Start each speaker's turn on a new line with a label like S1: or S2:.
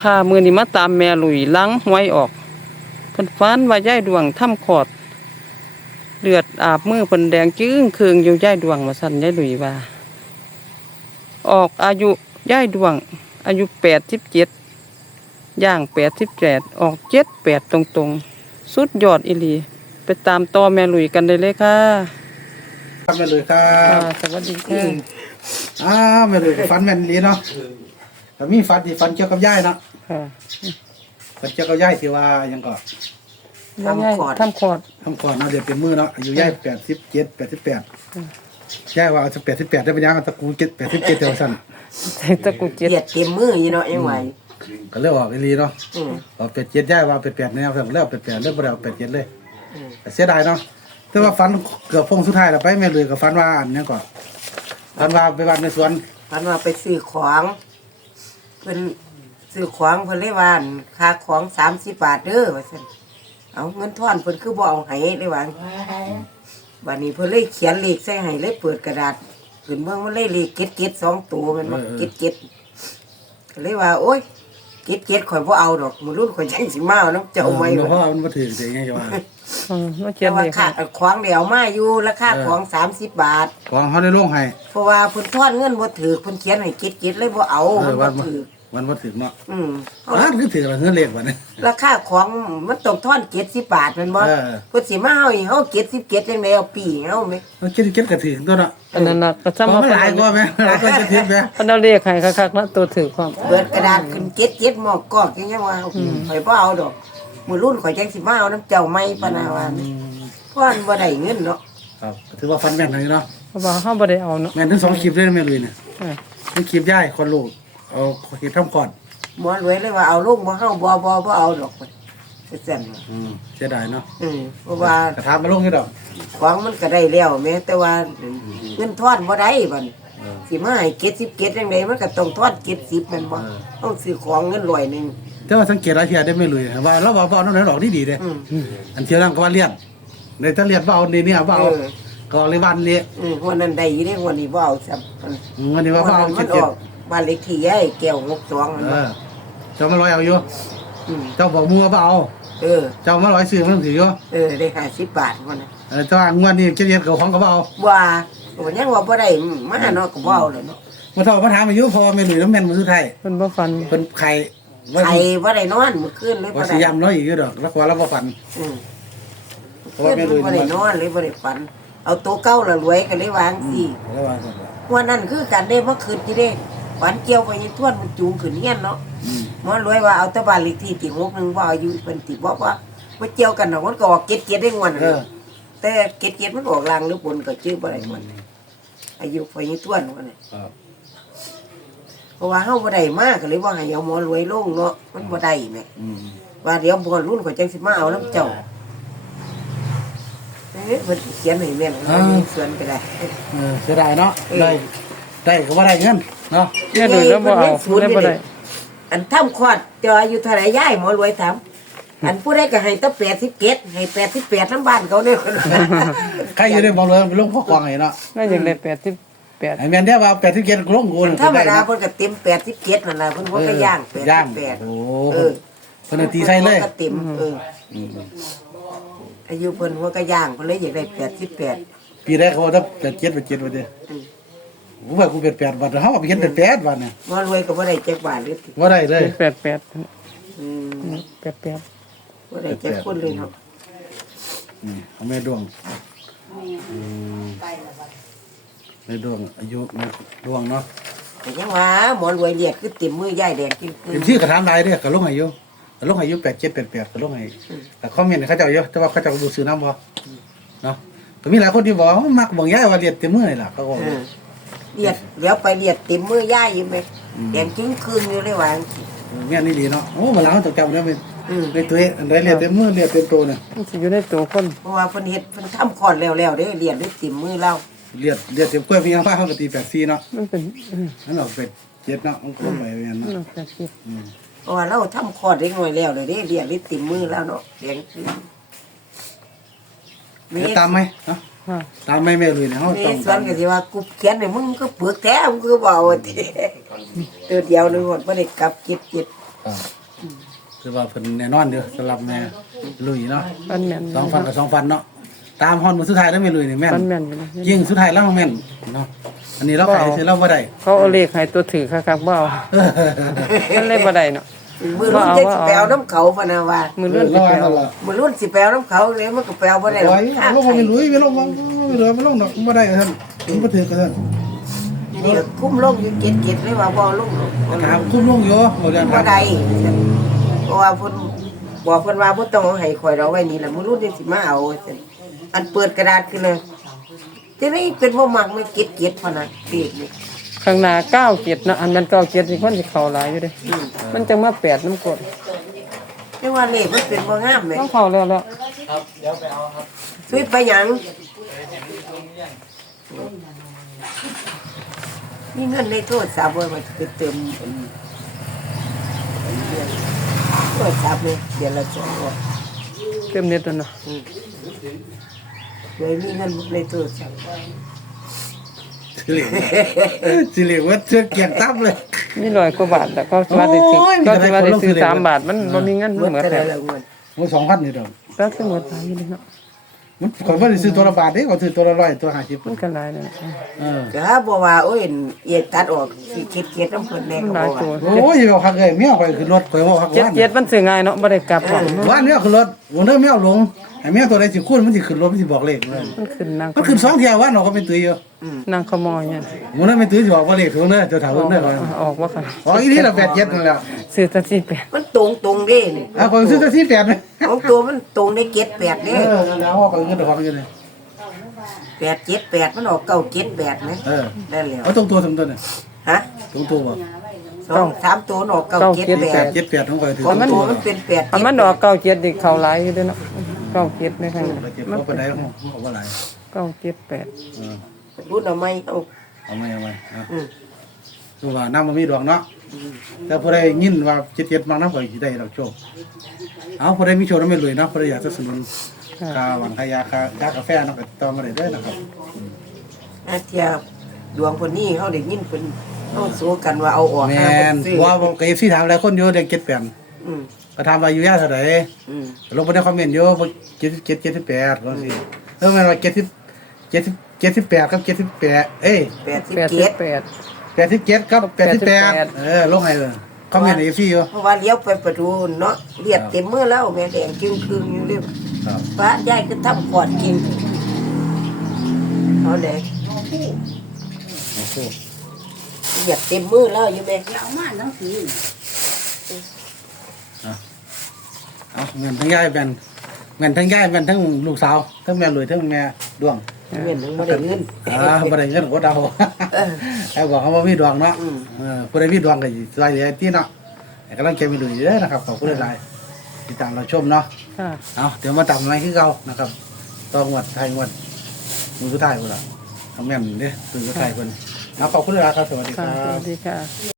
S1: ค่ะมือนี้มาตามแม่หลุยล้างหวยออกเพิ่นฟันว่าย่ายดวงทำขอดเลือดอาบมือเพิ่นแดงจึ้งเคืองอยู่ย่ายดวงว่าซั่นย่ายหลุยว่าออกอายุย่ายดวงอายุ87ย่าง88ออก78ตรงๆสุดยอดอีหลีไปตามต่อแม่หลุยกันได้เลยค่ะ
S2: ครับแม่เลยครั
S1: ค่ะ
S2: บ
S1: สวัสดีค่ะ
S2: แม่เลยฟันแม่นลีเนาะแต่มีฟันที่ฟันเกี่ยวกับย่ายเนาะ
S1: ค่ะ
S2: ฟันเกี่ยวกับย่ายที่ว่ายังก็
S1: ทำขอด
S2: ทำก่อนเนาะเดี๋ยวเป็นมือเนาะอายุย่าย87 88ย่ายว่าจะ88ได้เป็นยังตะกู87เท่าสั้น
S1: ตะกุเจ็ด
S3: เลียดเต็มมืออยู่เนาะยังไหว
S2: ก็เลือกออกอีลีเนาะเอา87ย่ายว่า88แนวสั่งแล้ว88เริ่มบ่ได้เอา87เลยเสียดายเนาะแต่ว่าฟันเกือบพงสุดท้ายแล้วไปแม่เลยกับฟันว่าอันนี้ก่อนฟันว่าไปบ้านในสวน
S3: พันว่าไปซื้อของเพิ่นซื้อของเพิ่นเลยว่าค่าของ30 บาทเด้อว่าซั่นเอาเงินทอนเพิ่นคือบ่เอาให้เลยว่าบัดนี้เพิ่นเลยเขียนเลขใส่ให้เลยเปิดกระดาษขึ้นเบิ่งมันเลยเลขเก็ด2ตัวมันมาเก็ดก็เลยว่าโอ๊ยเก็ดข่อยบ่เอาดอกมื้อรุ่นข่อยจังสิมาเอาน้ำเจ้าไว้
S2: เพราะมันบ่ถือได้ไงจ้ะว่า
S1: มาเขีย
S3: แต่
S1: น
S3: ว่า
S1: เลย
S3: ค่า
S1: ค่ะ
S3: ของเดี๋ยวมาอยู่ราคาของ30 บาท
S2: ของเขาได้ลงให้
S3: เพราะว่าเพิ่นทอนเงินบ่ถือเพิ่นเขียนให้เก็ดเลยบ่เอามันบ่ถือ
S2: มันบ่ถือเนาะ
S3: เอา
S2: คือถือเงินเลขบัดนี้
S3: ราคาของมันต้องทอน70 บาทแม่นบ่เพิ่นสิมาเฮาอีกเฮา77จังได๋เอาปีเฮาแม่
S2: เก็บก็ถือตัวเนาะ
S1: อันนั้นน่ะก็ซ้ำ
S2: มาหลายกว่าแม่หลายกว่าจะถือแม่
S1: เพิ่นเอาเลขให้คักๆนะตัวถือความ
S3: เปิดกระดาษขึ้น77หมอกกอกจังยังว่าข่อยบ่เอาดอกมื้อรุ่นข่อยจังสิมาเอาน้ำเจ้าใหม่ปานน่ะว่าเพราะมันบ่ได้เงินเนาะ
S2: ครับถือว่าฟันแม่นเลยเนาะ
S1: เพราะว่าเฮาบ่ได้เอาเนาะ
S2: แม่นถึง2คลิปเลยแม่เลยเนี่ยมันคลิปย้ายคนลูกเอาเฮ็ดทำก่อน
S3: หมอรวยเลยว่าเอาลูกบ่เฮาบ่เอาดอกซั่น
S2: เสียดายเนาะ
S3: เพราะว่าก
S2: ระทามาลงนี่ดอก
S3: ของมันก็ได้แล้วแม้แต่ว่าเงินทอนบ่ได้บัดสิมาให้77จังได๋มันก็ต้องทอน70แม่นบ่ต้องซื้อของเงิน100นึง
S2: แต่ว่าสังเกตหลายเที่ยได้ไม่เลยว่าเราบ่เอาน้ำไหนดอกดีๆเด้อันเที่ยวนั้นก็ว่าเลียนในถ้าเลียนบ่เอานี่เนี่ยบ่เอาก็เลยวันนี้
S3: หัวนั้นได้อยู่เด้หัวนี้บ่เอาซับ
S2: อันนี้ว่าบ่เอา
S3: มันออกบ้านเลขที่ยายแก้ว62นั่น
S2: เจ้ามาร้อยเอาอยู่เจ้าบอกมัวบ่เอาเจ้ามาร้อยซื้อมันสิอยู่
S3: ได้50 บาทพุ่นน่ะ
S2: เจ้างวดนี้เฮ็ดกับของก็บ่เอา
S3: ว่ายังว่าบ่ได้มาเนาะก็บ่เอาเลยเนาะ
S2: มาเท่ามาถามอายุพอแม่นหรือแม่นมื้อสุดท้าย
S1: เพิ่นบ่ฟัน
S2: เพิ่นไข่
S3: บ่ได้นอนมื้อคืนเลย
S2: บ่ได้สิย้ำเนาะอีกอยู่ดอกแล้วกว่าเราบ่ฝัน
S3: เพราะว่าแม่บ่ได้นอนเลยบ่ได้ฝันเอาตัวเก่าละรวยก็เลยวางสิวันนั้นคือกันได้บ่คืนที่เด้ฝันเกี่ยวไปยังทวนมันจูงขึ้นเฮียนเนาะหมอรวยว่าเอาแต่บ้านเลขที่61บ่อายุเพิ่นติบอกว่าบ่เกี่ยวกันดอกมันก็ออก77ได้งวดแต่77มันออกลางหรือบนก็ชื่อบ่ได้งวดอายุไปยังทวนว่าน่ะเพราะว่าเฮาบ่ได้มาก็เลยว่าให้เอาหมอรวยลงเนาะมันบ่ได้แม่ว่าเดี๋ยวบ่รุ่นก็จังสิมาเอานำเจ้าเพิ่นเขียนให้แม่นส่วนก็ได้
S2: เสียดายเนาะได้ก็บ่ได้เงินเนาะ
S1: แม่ดูแล้วบ่เอาได้บ่ได้
S3: อันทำคลอดจออยู่เท่าไหร่ยายหมอรวยถามอันผู้ใดก็ให้ตั้ง87ให้88นำบ้านเขาเด้อ
S2: ใครอยู่ได้บ่เลยลงพวกกองให้เนาะ
S1: น่าอย่างได้88
S2: ไอ้แม่นได้ว่า87ลงกู
S3: ธรรมดาเพิ่นก็เต็ม87นั่นน่ะเพิ่นบ่ก็ย่าง88
S2: โอ้เพิ่นตีใส่เลย
S3: ก็เต็มอายุเพิ่นหัวก็ย่างเพิ่นเลยอยากได้88
S2: ปีแรกเขาว่า87ว่าเด้ผมว่ากู88บาทเฮาเอาไปเห็น88บาทเนี่ย
S3: บ่รวยก็บ่ได้จักบาทเลย
S2: บ่ได้เลย
S1: 8888
S3: บ่ได้จักคนเลยเนาะ
S2: เอาแม่ดวงแม่ดวงอายุแม่ดวงเนาะ
S3: แต่ยังว่าหมอรวยเรียกคือเต็มมือยายแดงจริงๆ
S2: เต็มที่กระถามหลายเด้อก็ลงอายุ87 88ก็ลงให้แต่คอมเมนต์เขาเจ้าเยอะแต่ว่าเขาเจ้าดูซื้อน้ำบ่เนาะก็มีหลายคนที่บอกมักบอกยายว่าเรียนเต็มมือนี่ล่ะเขาก็
S3: เรียดเดี๋ยวไปเรียดเต็มมือย่ายอยู่ไหมแดงจึ้งคืนอยู่เลยว่า
S2: แม่นี่ดีเนาะโอ้มาแล้วต้องจำได้เป็นในตัวอันใดเรียนเต็มมือเรียนเต็มตัวเนี่ย
S1: มันสิอยู่ในตัวคน
S3: เพราะว่าเพิ่นเฮ็ดเพิ่นทำคลอดแล้วเด้เรียนได้เต็มมือเรา
S2: เรียนเต็มกล้วยพี่ยังฟ้าเขาก็ตี84เนาะ
S1: มันเป็น
S2: นั่นออกเป็ด7เนาะมันก็ไปแม่นเนาะ
S3: เพราะว่าเราทำคลอดได้หน่อยแล้วเลยเด้เรียนได้เต็มมือแล้วเนาะแดง
S2: ตามไหมเนาะตามไม่เลยเนี่ยเขา
S3: ต้องสอนก็สิว่ากูเขียนให้มึงก็เปลือกแท้มึงก็บ่เอาติเดียวนึงหมดบ่ได้กลับ7
S2: ครับคือว่าเพิ่นแน่นอนเด้อสำหรับแม่ลุยเนาะ
S1: ฟันแม่น
S2: 2,000กับ2,000เนาะตามฮอนมื้อสุดท้ายแล้วแม่ลุยนี่แม่น
S1: ฟันแม่นอยู่นะ
S2: ยิ่งสุดท้ายแล้วแม่นเนาะอันนี้เราขายซื้อเราบ่ได้
S1: เขาเอาเลขให้ตัวถือคักๆบ่เอามันเลยบ่ได้เนาะ
S3: มือรุ่นจะสิแปลวน้ำเขาพะนะว่า
S1: มือเลื่อนสิไปเอา
S3: มือรุ่นสิแปลวน้ำเขาเลยมันก็แปลวบ่ได้หรอก
S2: โอ้ยลงมาไม่ลุยไม่ลงมาไม่เหลือไม่ลงดอกบ่ได้ท่านถึงบ่ถือกันท่าน
S3: นี่ก็คุ้มลงอยู่เก็ดเลยว่าบ่ลงหรอก
S2: ถามคุ้มลงอยู่บ่เรื่อง
S3: บ่ได้เพราะว่าเพิ่นบอกเพิ่นว่าบ่ต้องเอาให้ข่อยเราไว้นี่ล่ะมือรุ่นจังสิมาเอาซั่นอันเปิดกระดาษขึ้นเลยทีนี้เป็นบ่มักไม่เก็ดพะนะเด็กนี่
S1: ข้างหน้า97เนาะอันนั้น97นี่คนสิเข้าหลายอยู่เด้มันจังมา8น้ำกด
S3: แต่ว่าเลขมันเป็นบ่งามแหม
S1: ต้องเข้าแล้ว
S3: ซื้อไปหยังมีเงินในโทรศัพท์ไว้มันไปเติมโทรศัพท์นี่เดือนละ200
S1: เต็มเน็ตแล้วเนาะ
S3: เลยมีเงินในโทรศัพท์
S2: สิเหลียวว่าเทือกเกียงตับเลย
S1: มี100กว่าบาทแต่ก็ว่าได้ซื้อ
S2: โอ้ย
S1: ก็สิว่าได้ซื้อ
S2: มีแต่คนลงทุน
S1: 3บาทมันบ่มีเงิน
S3: หม
S1: บ่
S3: ด
S1: เหมือน
S3: เท่าไห
S1: แล้
S3: ร่
S1: ว
S3: ละเงิน
S2: มัน2,000นี่ดอก
S1: ก็สิหมดตายอยู่เนาะ
S2: มันข่อยบ่ได้ซื้อตัวละบาทเด้ข่อยซื้อตัวละ100ตัว50
S1: มันก็หลายนั่นแหละ
S2: เออ
S3: ก็บอกว่าโอ้ยเอียดตัดออกสิเก็ดน้ำเพิ่นแน่
S1: มัน
S3: ก็
S1: หลา
S3: บ
S1: ย
S3: อก
S1: ตัว
S3: ว่า
S2: โอ้ยเอาคักเลยแมวข่อยขึ้นรถข่อยว่าคักว่า
S1: 77มันซื้อง่ายเนาะบ่ได้กลับหรอก
S2: ว่านแมวขึ้นรถวันเด้อแมวลงให้แมวตัวใดสิคูณมันสิขึ้นรถมันสิบอกเลขเลย
S1: มันขึ้นนาง
S2: มันขึ้น2เที่ยวว่านเนาะก็เป็นตุ้ยอยู่
S1: นางขโมยเนี่ย
S2: วันนั้นเป็นตุ้ยสิบอกว่าเลขถูกเด้อเจ้าถามเด้อว่า
S1: ออกว่าค่ะ
S2: อ๋ออีนี่ละ87นั่นแหละ
S1: ซื้อแตัที่8
S3: มันตรงเด้นี่
S2: อ่ะข่อยซื้อแต่48นะ
S3: ของตัวมันตรงได้เก็ด8
S2: เอ
S3: เด้
S2: อแล้วข่อยเงินดอกอยู่นี่
S3: 878มันออก978นะ
S2: เออ
S3: นั่นแหละ
S2: เอาตรงตัวตรงตัวน่ะ
S3: ฮะ
S2: ตรงตัวบ่
S3: 2-3ตัวมันออก978
S2: 78ของข่อยถือ
S3: ของตัวมันเป็น8
S1: อันมันดอก97นี่เข้าหลายอยู่เด้อเนาะ97ในข้างนั้น
S2: มันบ่ได้ของบ่หลาย
S1: 978
S2: เออ
S3: รุ่นเอาไหมเอา
S2: เอาไหมอ่ะ
S3: อืม
S2: คือว่าน้ำมันมีดอกเนาะแต่ผู้ใดยินว่า77บางน้ำข่อยสิได้ดอกโชคเอาผู้ใดมีโชคนำไม่รวยเนาะผู้ใดอยากสนับสนุนค่าหวังค่ายาค่ากาแฟเนาะก็ต่อมาได้เด้อนะครับ
S3: อาเทียดวงคนนี้เขาได้ยินเพิ่นเฮาสู้กันว่าเอาออก
S2: แม่
S3: หาคน
S2: น
S3: ซื้อ
S2: ว่าก็ FC ถามหลายคนอยู่เด็ก78
S3: อืม
S2: ก็ถามว่าอยู่ยาเท่าใด
S3: อืม
S2: ลงไปในคอมเมนต์อยู่บ่77 78ว่าสิแม่นว่า78กับ78เอ้ย
S3: 87
S2: 87กับ88ลงให้เลยคอมเมนต์ใน FC อยู่
S3: เพราะว่าเลี้ยวไปประตูเนาะเลียดเต็มมือแล้วแม่แดงจึงคืงอยู่เลย
S2: ครับ
S3: ป้ายายก็ทำกอดกินเอาเลย
S2: โอเค
S3: เลียดเต็มมือแล้วอยู่แม่
S4: เอามาทั้งสี
S2: เอาเงินทั้งยายแม่นเงินทั้งยายแม่นทั้งลูกสาวทั้งแม่รวยทั้งแม่ดวง
S3: เงินมันบ่ได้เงิน
S2: บ่ได้เงินก็เดาไอ้บอกเขาว่ามีดวงเนาะผู้ใดมีดวงก็สิช่วยเหลือที่เนาะให้กำลังใจมีรวยเด้อนะครับขอบคุณหลายๆที่ตามเราชมเนาะ
S1: ค่ะ
S2: เอาเดี๋ยวมาตามอะไรคือเก่านะครับต่องวดไทยงวดมือสุดท้ายพุ่นล่ะทำแม่นเด้อมือสุดท้ายเพิ่นเอาขอบคุณหลายๆครับสวัสดีค
S1: ค่ะ
S2: รั
S1: ส
S2: บ
S1: วัสดีค่ะ